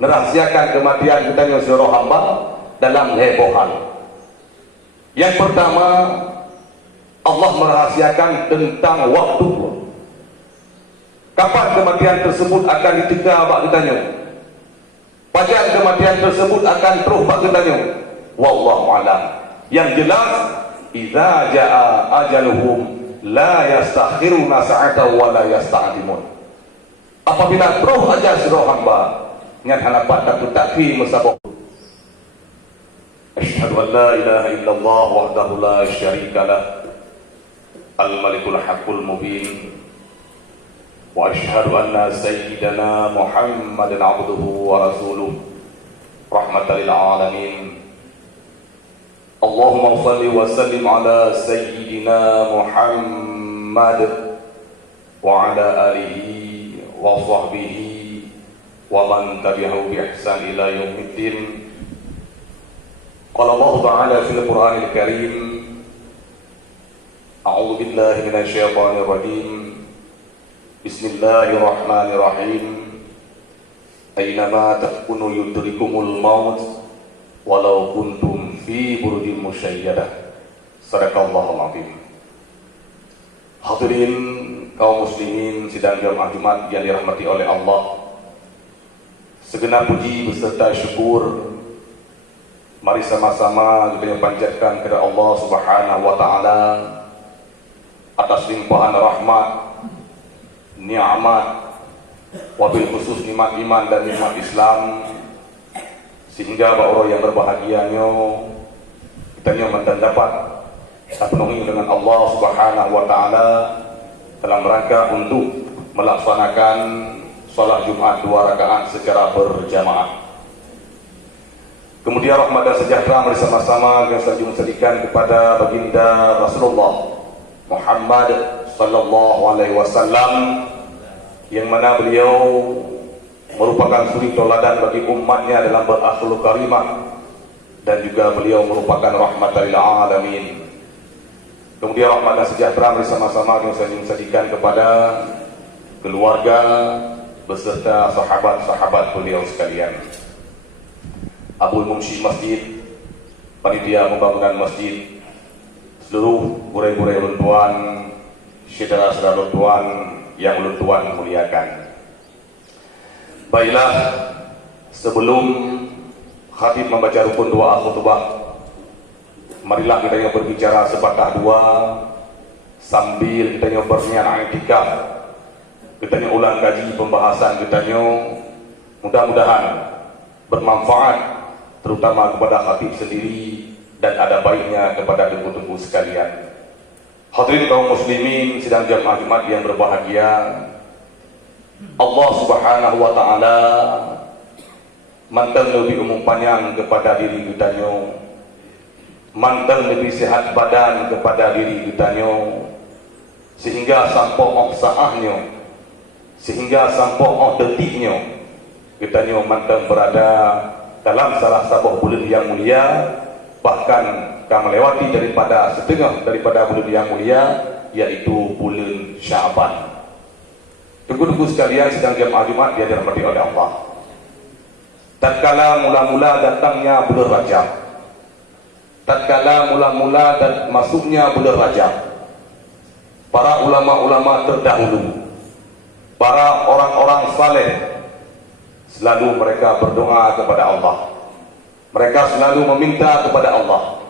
merahsiakan kematian kita seluruh hamba dalam hebohan. Yang pertama, Allah merahsiakan tentang waktu. Kapan kematian tersebut akan dicegah bak ditanya? Pajan kematian tersebut akan terus bak ditanya? Wallahu alam. Yang jelas, idza jaa ajaluhum la yastakhiruna sa'atan wa la yasta'dimun. Apabila terus ajal seluruh hamba dengan harapan takut takfir musabah. Asyhadu an la ilaha illallah wahdahu la syarika lah al-malikul haqqul mubin wa asyhadu anna sayyidana Muhammadan abduhu wa rasuluh rahmatan lil alamin. Allahumma shalli wa sallim ala sayyidina Muhammad wa ala alihi wa sahbihi wa man tabi'ahu bi ihsan ila yaumiddin. Qala Allah Ta'ala fil Qur'anil Karim, a'udzu billahi minasy syaithanir rajim. Bismillahirrahmanirrahim. Aynama takunu yudrikumul maut walau kuntum fi burujin musyayyadah. Sadaqallahul azim. Hadirin kaum muslimin sidang jamaah Jumat yang dirahmati oleh Allah, segenap puji beserta syukur mari sama-sama kita panjatkan kepada Allah Subhanahu wa taala atas limpahan rahmat, nikmat, wabil khusus nikmat iman dan nikmat Islam, sehingga orang yang berbahagianya kita mendapat terpenuhi dengan Allah Subhanahu wa taala dalam rangka untuk melaksanakan salat Jumat 2 rakaat secara berjamaah. Kemudian rahmat dan sejahtera bersama-sama yang sanjung sedikan kepada baginda Rasulullah Muhammad sallallahu alaihi wasallam, yang mana beliau merupakan suri tauladan bagi umatnya dalam berakhlak karimah, dan juga beliau merupakan rahmatan lil alamin. Kemudian rahmat dan sejahtera bersama-sama yang sanjung sedikan kepada keluarga beserta sahabat-sahabat beliau sekalian. Abul Mumsi Masjid, panitia pembangunan masjid, seluruh burai-burai ulun, saudara-saudara ulun yang ulun muliakan. Baiklah, sebelum khatib membaca rukun doa khutbah, marilah kita yang berbicara sepatah dua sambil kita yang berniat i'tikaf, kita yang ulang kaji pembahasan kita yang mudah-mudahan bermanfaat, terutama kepada khatib sendiri dan ada baiknya kepada tengku-tengku sekalian. Hadirin kaum muslimin sidang jamaah Jumat yang berbahagia, Allah Subhanahu wa taala mantan lebih umum panjang kepada diri kita, mantan lebih sehat badan kepada diri kita, sehingga sampai saahnya, sehingga sampai detiknya kita mantan berada dalam salah satu bulan yang mulia, bahkan kami melewati daripada setengah daripada bulan yang mulia, yaitu bulan Sya'ban. Tunggu-tunggu sekalian sedang jamaah Jumat yang dirahmati oleh Allah. Tatkala mula-mula datangnya bulan Rajab, tatkala mula-mula dan masuknya bulan Rajab, para ulama-ulama terdahulu, para orang-orang saleh, selalu mereka berdoa kepada Allah. Mereka selalu meminta kepada Allah,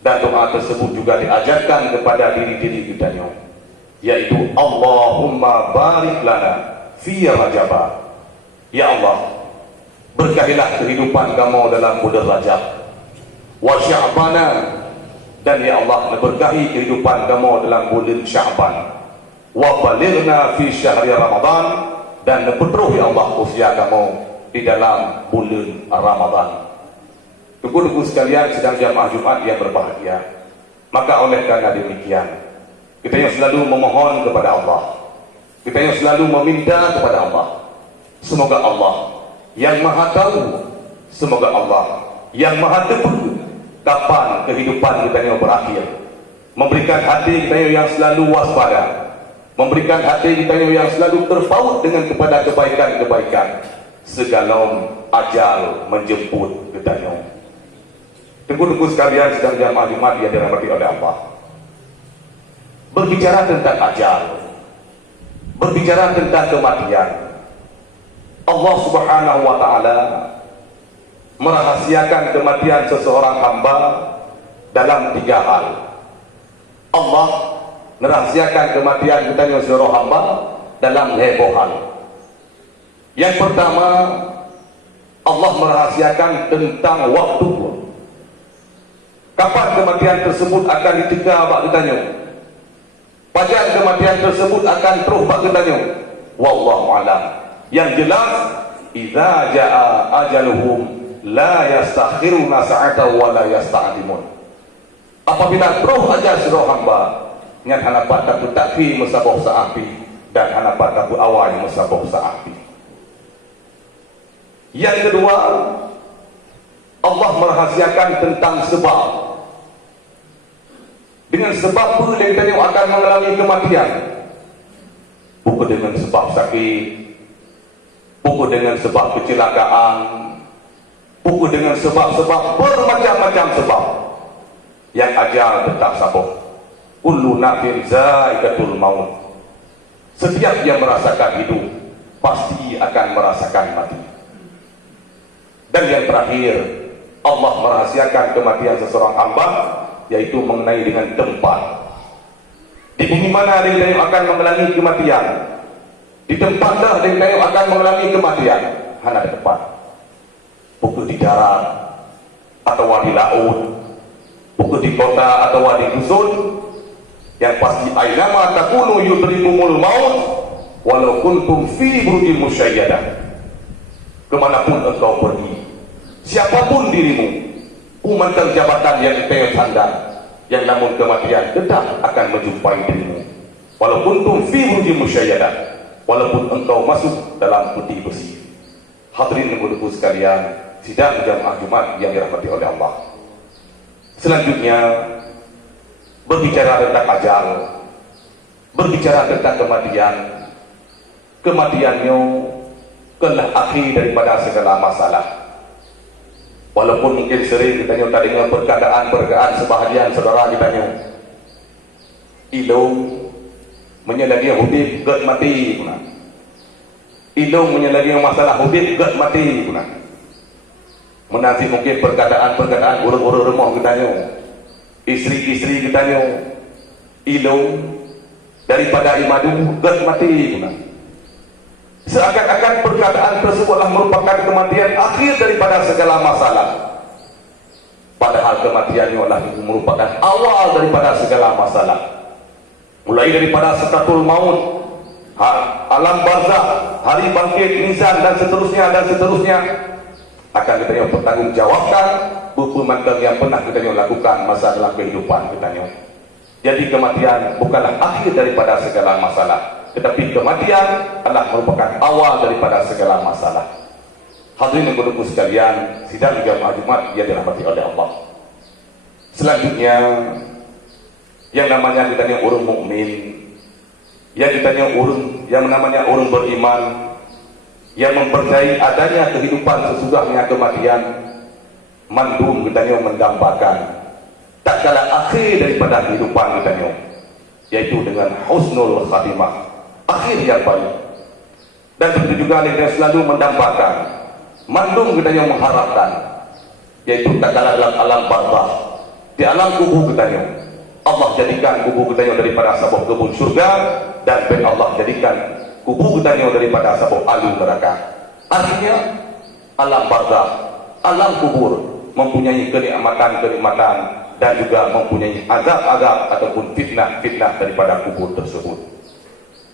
dan doa tersebut juga diajarkan kepada diri-diri kita, yaitu Allahumma barik lana fi Rajab. Ya Allah, berkahilah kehidupan kamu dalam bulan Rajab, wa Sya'bana, dan ya Allah berkahi kehidupan kamu dalam bulan Sya'ban, wa balighna fi syahri Ramadan, dan berteruh ya Allah usia kamu di dalam bulan Ramadan. Tunggu-tunggu sekalian sedang jamaah Jumat yang berbahagia, maka oleh karena demikian kita yang selalu memohon kepada Allah, kita yang selalu meminta kepada Allah, semoga Allah yang maha tahu, semoga Allah yang maha tahu kapan kehidupan kita yang berakhir, memberikan hati kita yang selalu waspada, memberikan hati kita yang selalu terpaut dengan kepada kebaikan-kebaikan, segalom ajal menjemput getanya. Tengku-tengku sekalian sedang jamaah Jumat yang dirahmati oleh Allah. Berbicara tentang ajal, berbicara tentang kematian, Allah Subhanahu wa Ta'ala merahasiakan kematian seseorang hamba dalam 3 hal. Allah merahasiakan kematian kita seorang hamba dalam heboh hal. Yang pertama, Allah merahasiakan tentang waktu. Kapan kematian tersebut akan ditegak bak ditanya? Pajan kematian tersebut akan terus bak ditanya? Wallahu a'lam. Yang jelas, idza jaa ajaluhum la yastakhiruna sa'atan wa la yasta'dimun. Apabila terus ajal surah hamba, ngan hanapat takut takfi musabah sa'api dan hanapat takut awal musabah sa'api. Yang kedua, Allah merahasiakan tentang sebab. Dengan sebab pun yang tadi akan mengalami kematian. Bukan dengan sebab sakit, bukan dengan sebab kecelakaan, bukan dengan sebab-sebab bermacam-macam sebab. Yang ajal tetap sabar. Kullu nafsin za'iqatul maut. Setiap yang merasakan hidup pasti akan merasakan mati. Dan yang terakhir, Allah merahasiakan kematian seseorang hamba, yaitu mengenai dengan tempat. Di bumi mana ada yang akan mengalami kematian? Di tempat dah ada yang akan mengalami kematian. Hanya ada tempat. Bukan di darat atau di laut, bukan di kota atau di dusun. Yang pasti ainama takunu yudrikumul maut walau kuntum fi burujin musyayyadah. Kemanapun engkau pergi, siapapun dirimu, umantang jabatan yang kita sandang, yang namun kematian tetap akan menjumpai dirimu. Walaupun tum fi burujin musyayyadah, walaupun engkau masuk dalam peti besi. Hadirin ibu-ibu sekalian, sidang jamaah Jumat yang dirahmati oleh Allah. Selanjutnya, berbicara tentang ajal, berbicara tentang kematian. Kematiannya kelah akhir daripada segala masalah. Walaupun mungkin sering kita tak dengar perkataan sebahagian saudara kita ilung menyelagi hudib gad mati puna. Ilung menyelagi masalah hudib gad mati puna. Menanti mungkin perkataan urut-urut rumah kita istri-istri kita ilung daripada imadu gad mati puna. Seakan-akan perkataan tersebutlah merupakan kematian akhir daripada segala masalah. Padahal kematian adalah merupakan awal daripada segala masalah. Mulai daripada sakratul maut, alam barzakh, hari bangkit, mizan dan seterusnya akan kita bertanggungjawabkan perbuatan yang pernah kita lakukan masa dalam kehidupan kita. Jadi kematian bukanlah akhir daripada segala masalah, tetapi kematian adalah merupakan awal daripada segala masalah. Hadirin dan hadirat sekalian, sidang jamaah Jumat yang dirahmati oleh Allah. Selanjutnya, yang namanya kita orang mukmin, yang kita yang namanya orang beriman, yang mempercayai adanya kehidupan sesudahnya kematian, mandum kita mendambakan tak kala akhir daripada kehidupan kita, yaitu dengan husnul khatimah, akhir yang baik. Dan tentu juga kita selalu mendambakan, mandum kita yang mengharapkan, yaitu tak kala dalam alam barzakh, di alam kubur kita, Allah jadikan kubur kita daripada sabuk kebun surga, dan Allah jadikan kubur kita daripada sabuk alu neraka. Artinya alam barzakh, alam kubur mempunyai kenikmatan dan juga mempunyai azab-azab ataupun fitnah-fitnah daripada kubur tersebut.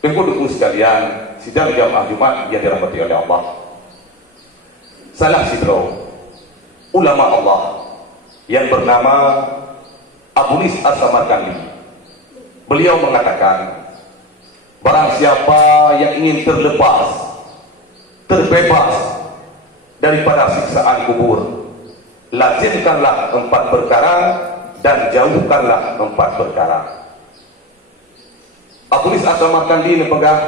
Tengku-tengku sekalian, sidang jamaah Jumat yang dirahmati oleh Allah. Salah sidro ulama Allah yang bernama Abu Nis As-Samarkandi. Beliau mengatakan, barang siapa yang ingin terlepas, terbebas daripada siksaan kubur, lazimkanlah 4 perkara dan jauhkanlah 4 perkara. Abu Nis As-Samarkandi pegang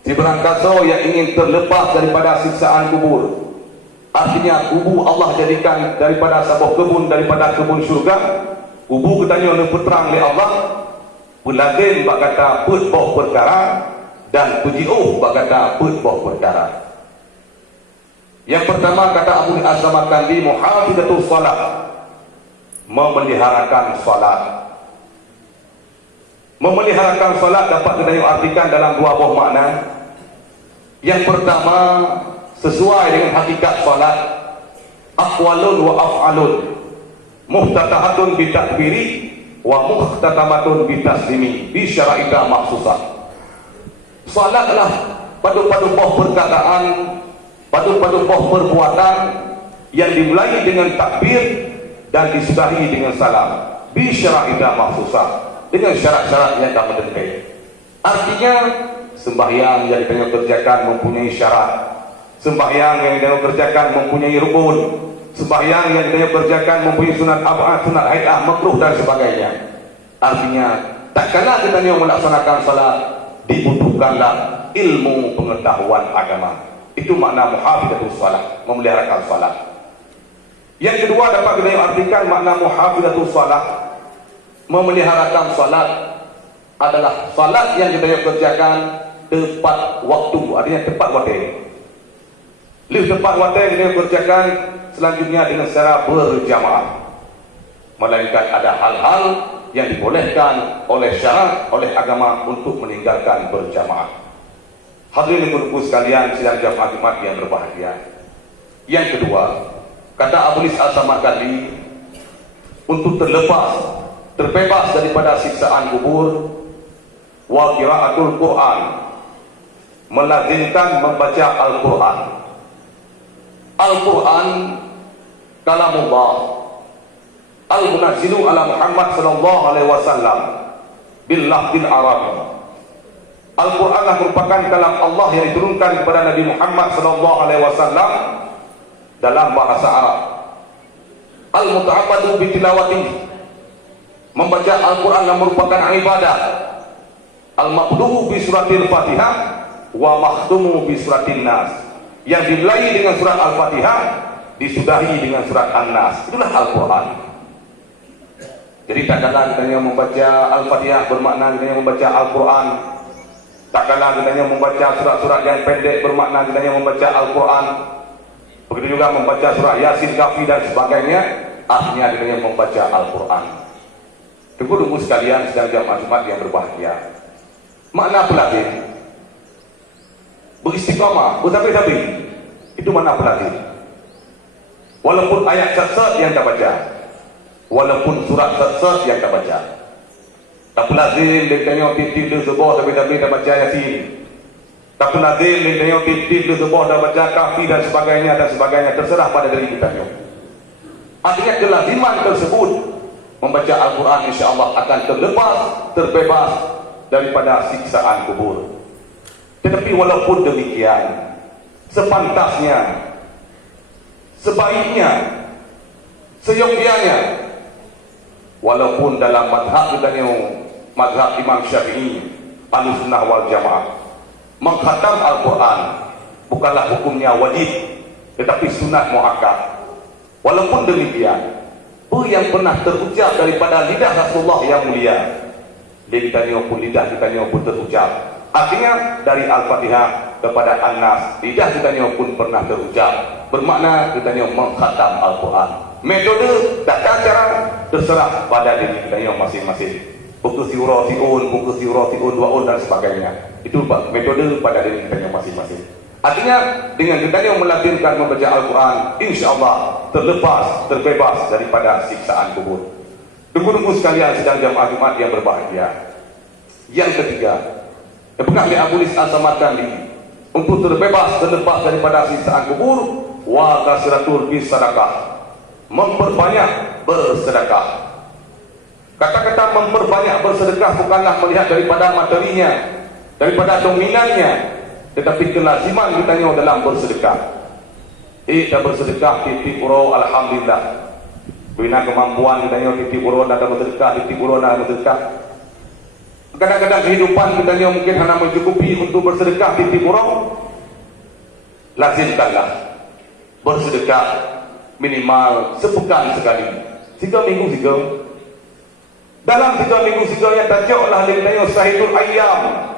Si berangkasa yang ingin terlepas daripada siksaan kubur, artinya kubur Allah jadikan daripada sebuah kebun, daripada kebun syurga. Kubur katanya nepeterang oleh Allah. Pelagin bak kata put boh perkara, dan pujiuh bak kata put boh perkara. Yang pertama kata Abu Azam Al-Kandi, muhafizatus salat, memeliharakan salat. Memeliharakan salat dapat kita artikan dalam dua buah makna. Yang pertama, sesuai dengan hakikat salat, aqwalun wa af'alun, muhtatahatun bitakbiri wa muhtatamatun bitaslimi bi syara'ita maksusah. Salatlah padu-padu buah perkataan, padu-padu buah perbuatan yang dimulai dengan takbir dan disudahi dengan salam bi syara'ita maksusah, dengan syarat-syarat yang tak menentukan. Artinya sembahyang yang kita kerjakan mempunyai syarat, sembahyang yang kita kerjakan mempunyai rukun, sembahyang yang kita kerjakan mempunyai sunat ab'ad, sunat hai'ah, makruh dan sebagainya. Artinya tak kala kita melaksanakan salat, dibutuhkanlah ilmu pengetahuan agama. Itu makna muhafizatus salat, memeliharakan salat. Yang kedua dapat kita artikan makna muhafizatus salat, memeliharakan salat adalah salat yang kita kerjakan tepat waktu, artinya tepat waktu. Lebih tepat waktu yang kita kerjakan selanjutnya dengan secara berjamaah, melainkan ada hal-hal yang dibolehkan oleh syarak, oleh agama untuk meninggalkan berjamaah. Hadirin ibu sekalian sidang jamaah Jumat yang berbahagia. Yang kedua, kata Abu Lis Al-Samarkandi, untuk terbebas daripada siksaan kubur, wa qiraatul Quran, melazimkan membaca Al-Quran. Al-Quran kalamullah al-munazzilu ala Muhammad sallallahu alaihi wasallam bil lafzil arabi. Al-Quran merupakan kalam Allah yang diturunkan kepada Nabi Muhammad sallallahu alaihi wasallam dalam bahasa Arab. Al-muta'abbadu bi tilawatihi, membaca Al-Quran yang merupakan ibadah. Al-maqduhu bi suratil Fatihah wa makhdumu bi suratin Nas, yang dimulai dengan surat Al-Fatihah, disudahi dengan surat An-Nas. Itulah Al-Quran. Jadi tak kala kita membaca Al-Fatihah bermakna kita membaca Al-Quran. Tak kala kita membaca surat-surat yang pendek bermakna kita membaca Al-Quran. Begitu juga membaca surah Yasin, Kahfi dan sebagainya, artinya kita membaca Al-Quran. Tunggu sekalian sedang jamaah Jumat yang berbahagia. Makna pelatih beristiqamah, bersabar-sabar, itu makna pelatih. Walaupun ayat sat-sat yang tak baca, walaupun surat sat-sat yang tak baca, tak lazim dia tanya titip di sebuah tapi tak baca Yasin. Tak lazim dia tanya titip di sebuah tak baca Kahfi dan sebagainya, terserah pada diri kita. Artinya kelaziman tersebut membaca Al-Quran insya-Allah akan terbebas daripada siksaan kubur. Tetapi walaupun demikian, sepantasnya, sebaiknya, seyogyanya, walaupun dalam madhab kita madhab Imam Syafi'i Ahlussunnah wal Jamaah, mengkhatam Al-Quran bukanlah hukumnya wajib, tetapi sunat muakkad. Walaupun demikian, yang pernah terucap daripada lidah Rasulullah yang mulia, lidah kita pun terucap. Artinya dari Al-Fatihah kepada An-Nas, lidah kita pun pernah terucap. Bermakna kita mengkhatam Al-Quran. Metode dan cara terserah pada diri kita masing-masing. Buku siuratiun, duaun dan sebagainya. Itu metode pada diri kita masing-masing. Artinya dengan kita melazimkan membaca Al-Quran, insya-Allah terbebas daripada siksaan kubur. Tunggu-tunggu sekalian sedang jamaah Jumat yang berbahagia. Yang ketiga, dibekal oleh Abu Lis Al-Samarkandi, untuk terlepas daripada siksaan kubur, wa kasratul bisadaqah, memperbanyak bersedekah. Kata-kata memperbanyak bersedekah bukanlah melihat daripada materinya, daripada dominannya, tetapi kelaziman kita dalam bersedekah. Kita bersedekah titik uro, alhamdulillah. Bina kemampuan kita titik uro dan bersedekah, titik uro dan bersedekah. Kadang-kadang kehidupan kita mungkin hanya mencukupi untuk bersedekah titip orang. Lazimkanlah bersedekah minimal sepekan sekali, 3 minggu sekali. Dalam 3 minggu sekali yang tajuklah lintanya sahidul ayam,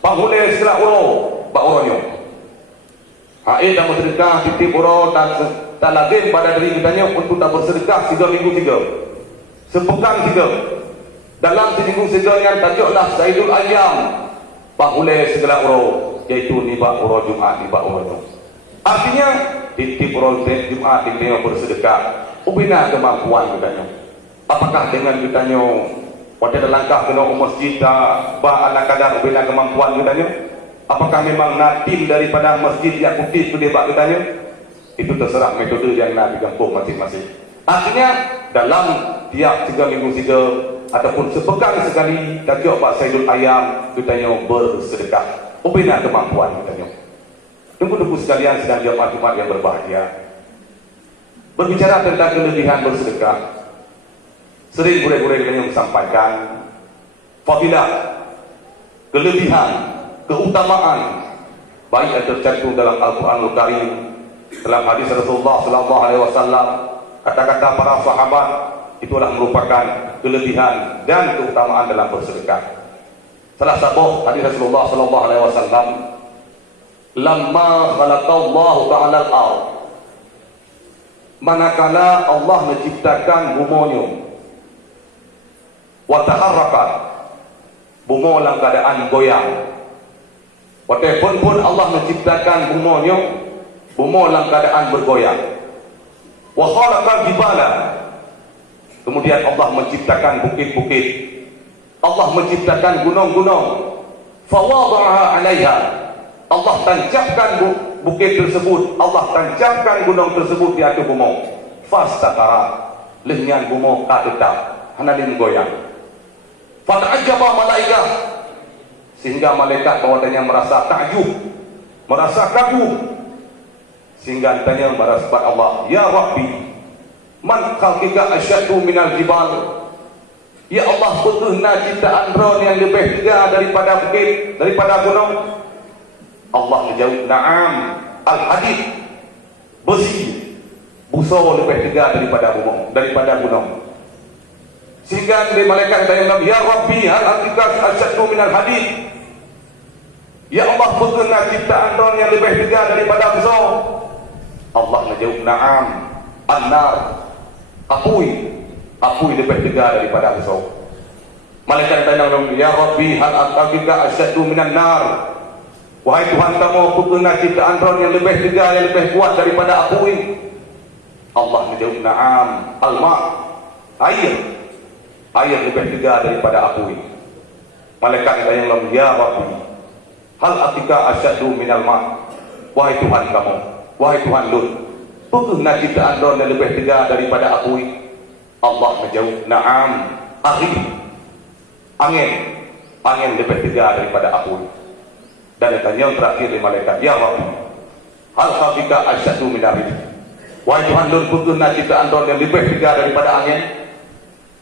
panghulai segala uro bak uronyo haid dan bersedekah titip uro tak lazim pada diri kita untuk tak bersedekah 3 minggu sekali, sepekan sekali. Dalam 3 minggu sekali yang tajuklah sahidul ayam, panghulai segala uro, yaitu nibak uro Jumat, nibak uro. Artinya titip uro Jumat kita bersedekah ubina kemampuan kita. Apakah dengan kita pada langkah kena ke masjid bah anak kadar ubina kemampuan kita? Apakah memang natim daripada masjid yang kutip ke debak kita? Itu terserah metode yang nak digampung masing-masing. Artinya dalam tiap 3 minggu ataupun sepekan sekali tajuk Pak Saidul Ayam kita bersedekah ubina kemampuan kita. Tunggu-tunggu sekalian sedang jemaat-jemaat yang berbahagia. Berbicara tentang kelebihan bersedekah, sering gurau-gurau kita sampaikan fadilah, kelebihan, keutamaan baik yang tercantum dalam Al-Quranul Karim, dalam hadis Rasulullah sallallahu alaihi wasallam, kata-kata para sahabat itulah merupakan kelebihan dan keutamaan dalam bersedekah. Salah satu hadis Rasulullah sallallahu alaihi wasallam, lamma khalaqallahu ta'ala al-ard, manakala Allah menciptakan bumonyo, wa taharrakat, bumo dalam keadaan goyang. Walaupun Allah menciptakan bumonyo, bumo dalam keadaan bergoyang. Wa khalaqal jibala, kemudian Allah menciptakan bukit-bukit, Allah menciptakan gunung-gunung. Fawadhaha 'alaiha, Allah tancapkan bukit tersebut, Allah tancapkan gunung tersebut di atas bumi. Fastatara, lengan bumi tetap hanalin goyang. Fata'ajjaba malaikah, sehingga malaikat bawatannya merasa takjub, merasa kagum, sehingga tanya merasa Allah, ya Rabbi, man khalqika asyaddu minal jibal. Ya Allah, betulna ciptaan drone yang lebih tiga daripada bukit, daripada gunung? Allah menjawab, na'am, al-hadid, besi, busa lebih tiga daripada gunung. Sehingga dari malaikat tanya, ya Rabbi, hal hakikat asyaddu minal hadid. Ya Allah, betulna ciptaan drone yang lebih tiga daripada busa? Allah menjawab, na'am, an-nar, apui lebih tiga daripada busa. Malaikat tanya, ya Rabbi, hal hakikat asyaddu minan nar. Wahai Tuhan kamu, betulna ciptaan drone yang lebih tiga, yang lebih kuat daripada api? Allah menjawab, na'am, al-ma, air lebih tiga daripada api. Malaikat tanya, ya Rabbi, hal atika asyaddu minal ma. Wahai Tuhan kamu, wahai Tuhan Lut, betulna ciptaan drone yang lebih tiga daripada api? Allah menjawab, na'am, angin lebih tiga daripada api. Dan yang terakhir di malaikat, ya Rabbi, hal khabika asyadu minarif. Wahai Tuhan, betulna ciptaan drone yang lebih tiga daripada angin?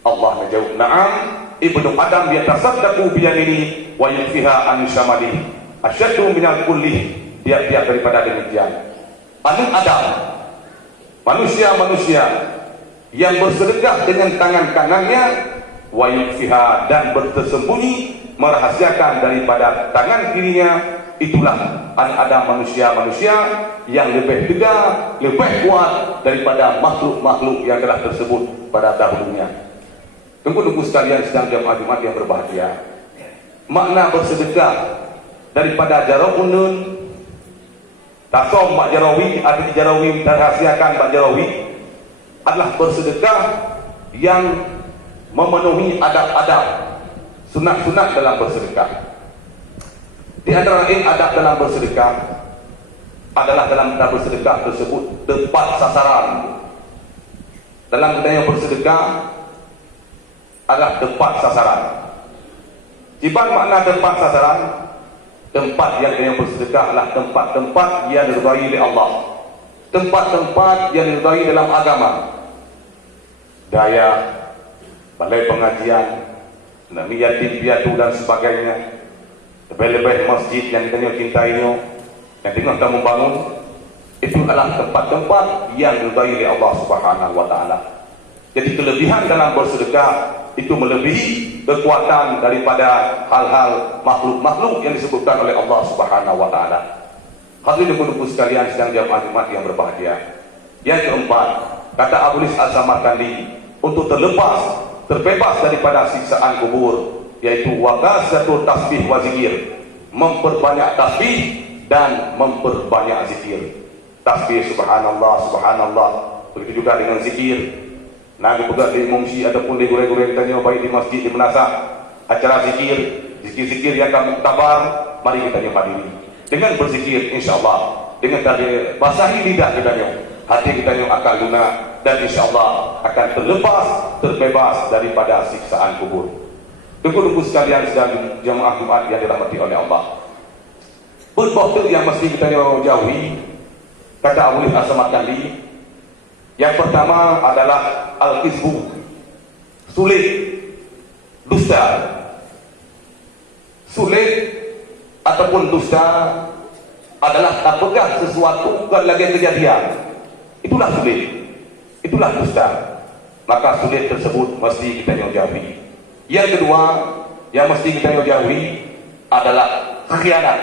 Allah menjawab, na'am, ibnu Adam yatasaddaqu biyamini wa yukfiha an syamali asyadu minal kulli. Tiap-tiap daripada demikian, Bani Adam, manusia yang bersedekah dengan tangan kanannya, wa yukfiha, dan bersembunyi merahasiakan daripada tangan kirinya. Itulah ada manusia-manusia yang lebih tegar, lebih kuat daripada makhluk-makhluk yang telah tersebut pada dahulunya. Tunggu-tunggu sekalian sedang jemaat-jemaat yang berbahagia, makna bersedekah daripada jarawunun tasom mak jarawi, arti jarawi terahasiakan mak jarawi adalah bersedekah yang memenuhi adab-adab, sunat-sunat dalam bersedekah. Di antara lain adab dalam bersedekah adalah dalam bersedekah tersebut tepat sasaran. Dalam kita bersedekah adalah tepat sasaran. Jika makna tepat sasaran, tempat yang kita bersedekah adalah tempat-tempat yang diridai oleh Allah, tempat-tempat yang diridai dalam agama. Daya, balai pengajian, nami yatim piatu dan sebagainya, lebih-lebih masjid yang kita cintai yang tengah kita membangun, itu adalah tempat-tempat yang diridai oleh Allah Subhanahu wa taala. Jadi kelebihan dalam bersedekah itu melebihi kekuatan daripada hal-hal makhluk-makhluk yang disebutkan oleh Allah Subhanahu wa taala. Hadirin dan sekalian sedang jamaah Jumat yang berbahagia. Yang keempat, kata Abu Lis As-Samarkandi, untuk terbebas daripada siksaan kubur, yaitu waqasatul tasbih wa zikir, memperbanyak tasbih dan memperbanyak zikir. Tasbih subhanallah, subhanallah, begitu juga dengan zikir. Nah, juga di mengungsi ataupun di gure-gure kita baik di masjid, di menasa, acara zikir yang kami tabar, mari kita hadiri dengan berzikir, insyaallah, dengan tadi basahi lidah kita hati kita akan lunak dan insyaallah akan terbebas daripada siksaan kubur. Tunggu-tunggu sekalian sedang jamaah Jumat yang dirahmati oleh Allah. Berbahagia yang mesti kita jauhi, kata Abu Lis As-Samarkandi. Yang pertama adalah al-kizbu, sulit, dusta. Sulit ataupun dusta adalah apakah sesuatu bukan lagi kejadian. Itulah sulit, itulah dusta. Maka sulit tersebut mesti kita jauhi. Yang kedua yang mesti kita jauhi adalah khianat.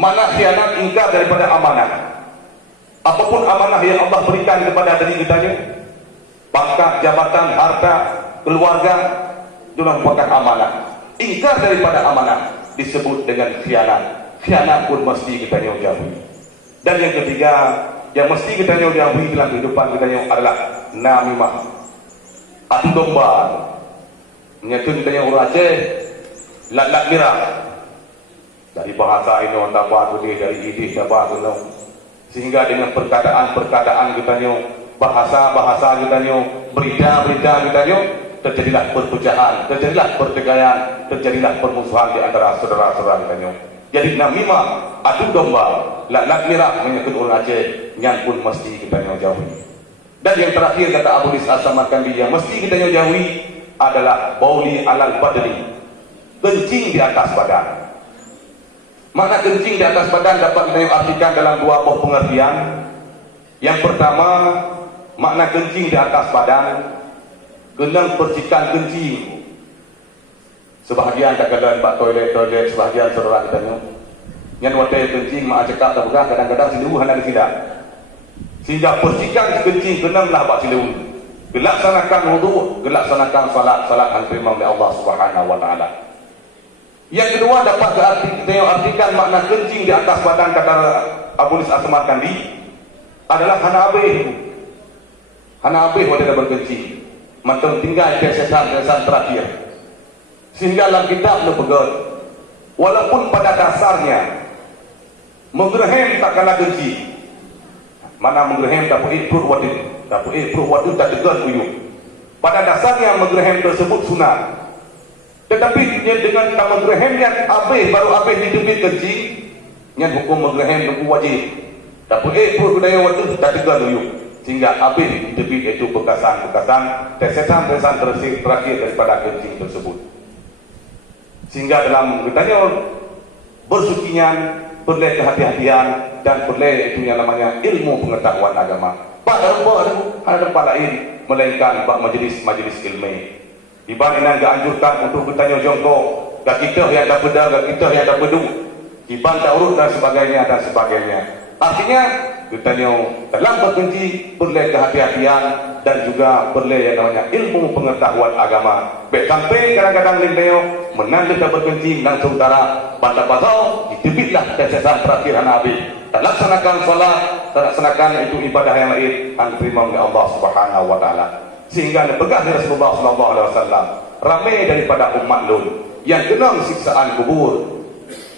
Mana khianat? Ingkar daripada amanah. Apapun amanah yang Allah berikan kepada diri kita, pangkat, jabatan, harta, keluarga, itu merupakan amanah. Ingkar daripada amanah disebut dengan khianat. Khianat pun mesti kita jauhi. Dan yang ketiga yang mesti kita jauhi dalam kehidupan kita adalah namimah, adu domba, menyetun kita orang Aceh, lat mirah. Dari bahasa ini orang dapat dari idih dapat sehingga dengan perkataan kita bahasa kita berita kita terjadilah perpecahan, terjadilah pertikaian, terjadilah permusuhan di antara saudara-saudara kita. Jadi namimah, adu domba, lat mirah menyebut orang Aceh yang pun mesti kita jauhi. Dan yang terakhir kata Abu Lis As-Samarkandi yang mesti kita jauhi adalah bauli alal badri, kencing di atas badan. Makna kencing di atas badan dapat kita artikan dalam dua buah pengertian. Yang pertama, makna kencing di atas badan, genang percikan kencing. Sebahagian kadang-kadang bak toilet, sebahagian saudara kita yang watai kencing, mak cakap tak pegang, kadang-kadang silu hendak tidak. Sehingga percikan kencing genanglah bak silu. Gelaksanakan wudu, gelaksanakan salat yang terima oleh Allah Subhanahu wa taala. Yang kedua dapat diartikan makna kencing di atas badan kata Abu Lis As-Samarkandi adalah hanabih. Hanabih wanita berkencing. Mantul tinggal kesesan terakhir. Sehingga dalam kitab lebegot, walaupun pada dasarnya menggerhem tak kena kencing. Mana menggerhem tak boleh perut tak tegar uyuk. Pada dasarnya menggerhem tersebut sunat. Tetapi dengan tak menggerhem yang baru habis ditebit kencing, yang hukum menggerhem itu wajib. Tak boleh perut budaya waktu tak tegar uyuk. Sehingga habis ditebit itu bekasan-bekasan, tesesan-tesesan terakhir daripada kencing tersebut. Sehingga dalam katanya bersucian, perlu kehati-hatian dan perlu itu yang namanya ilmu pengetahuan agama. Pak ada tempat lain melainkan majlis ilmu. Di mana enggak anjurkan untuk bertanya jongkok, gak kita yang ada pedang, gak kita yang ada pedu, kiban tak urut dan sebagainya. Artinya bertanya dalam berkencing perlu kehati-hatian dan juga perlu yang namanya ilmu pengetahuan agama. Baik sampai kadang-kadang lindeo menang kita berkencing dan saudara pada pasal ditebitlah tesesan terakhir Nabi. Tak laksanakan salat, tak laksanakan itu ibadah yang lain yang diterima oleh Allah Subhanahu wa taala. Sehingga dipegang Rasulullah sallallahu alaihi wasallam ramai daripada umat lun yang kena siksaan kubur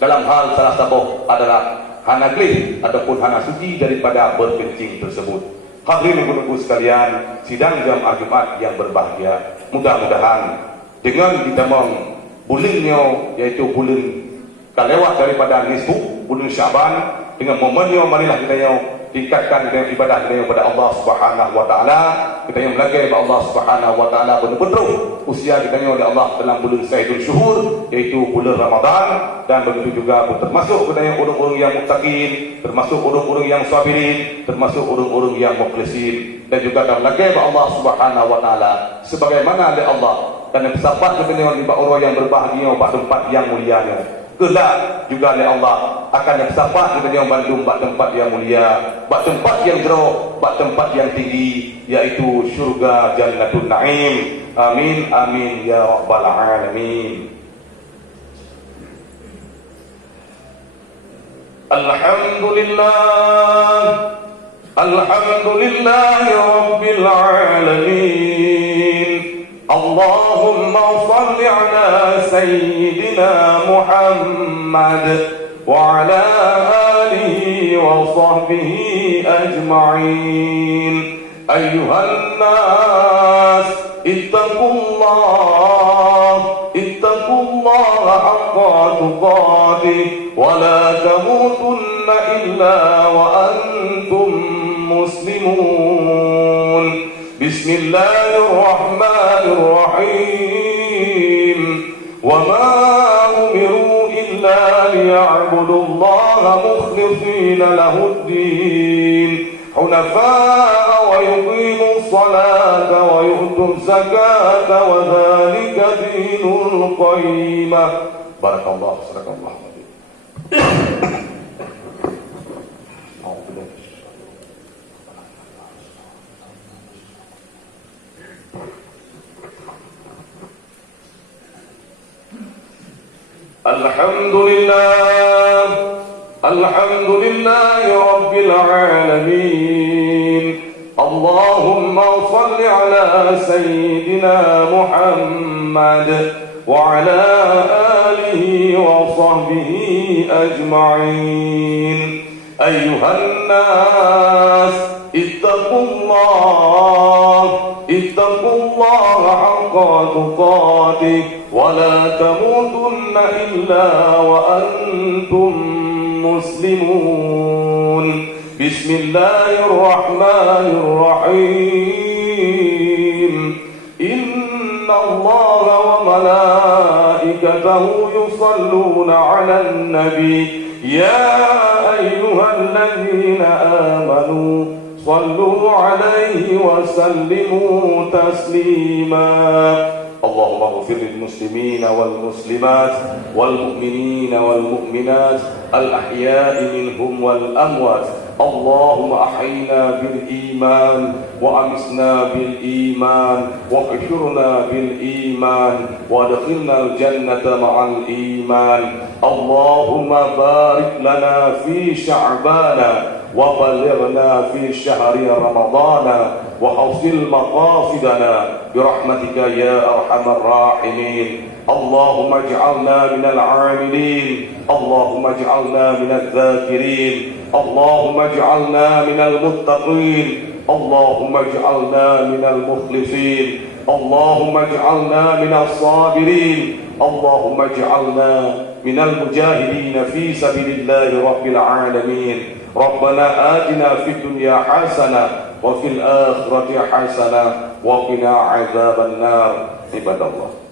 dalam hal salah satu adalah hana glih ataupun hana suci daripada berkencing tersebut. Hadirin ibu-ibu sekalian, sidang jamaah Jumat yang berbahagia, mudah-mudahan dengan ditamang bulannya yaitu bulan kalewat daripada nisfu bulan Syaban dengan momennya marilah kita tingkatkan dengan ibadah kita kepada Allah Subhanahu wa taala. Kita yang melanggar kepada Allah Subhanahu wa taala benar-benar usia kita oleh Allah dalam bulan Sayyidul Syuhur, yaitu bulan Ramadan, dan begitu juga termasuk kepada orang-orang yang muttaqin, termasuk orang-orang yang sabirin, termasuk orang-orang yang mukhlisin, dan juga dalam melanggar kepada Allah Subhanahu wa taala sebagaimana oleh Allah dan bersahabat kepada orang yang berbahagia pada tempat yang mulianya. Kelak juga oleh Allah akan bersahabat kepada orang Bandung pada tempat yang mulia, pada tempat yang jauh, pada tempat yang tinggi, yaitu syurga Jannatul Naim. Amin amin ya rabbal alamin. Alhamdulillahi rabbil alamin. Allahumma salli ala sayyidina Muhammad wa ala alihi wa sahbihi ajma'in. Ayyuhan nas ittaqullaha haqqa tuqatih wa la tamutunna illa wa antum muslimun. Bismillahirrahmanirrahim. Wa ma umiru illa liya'budullaha mukhlishina lahuddin hunafa'a wa yuqimus salata wa yu'tuz zakata wa dhalika dinul qayyimah. Barakallahu sadaqallahu. Alhamdulillahi rabbil alamin. Allahumma salli ala sayyidina Muhammad wa ala alihi wa sahbihi ajma'in. Ayyuhan nas ittaqullaha haqqa tuqatih wa la tamutunna illa wa antum muslimun. Bismillahirrahmanirrahim. Inna Allaha wa malaikatahu yusalluna 'alan nabi ya ayyuhalladzina amanu sallu 'alaihi wa sallimu taslima. Allahumma ighfir lil muslimina wal muslimat wal mu'minina wal mu'minat al ahya'i minhum wal amwat. Allahumma ahyina bil iman wa amisna bil iman wa hshurna bil iman wa adkhilna al jannata ma'al iman. Allahumma barik lana fi sya'bana wa balighna fi syahri ramadana wa hawsil maqasidana birahmatika ya arhamar rahimin. Allahumma ij'alna minal 'amilin, Allahumma ij'alna minadh dhakirin, Allahumma ij'alna minal muttaqin, Allahumma ij'alna minal mukhlisin, Allahumma ij'alna minas sabirin, Allahumma ij'alna minal mujahidin fi sabilillahi rabbil alamin. Rabbana atina fid dunya hasanah wa fil akhirati hasanah wa qina adzaban nar. Ibadallah.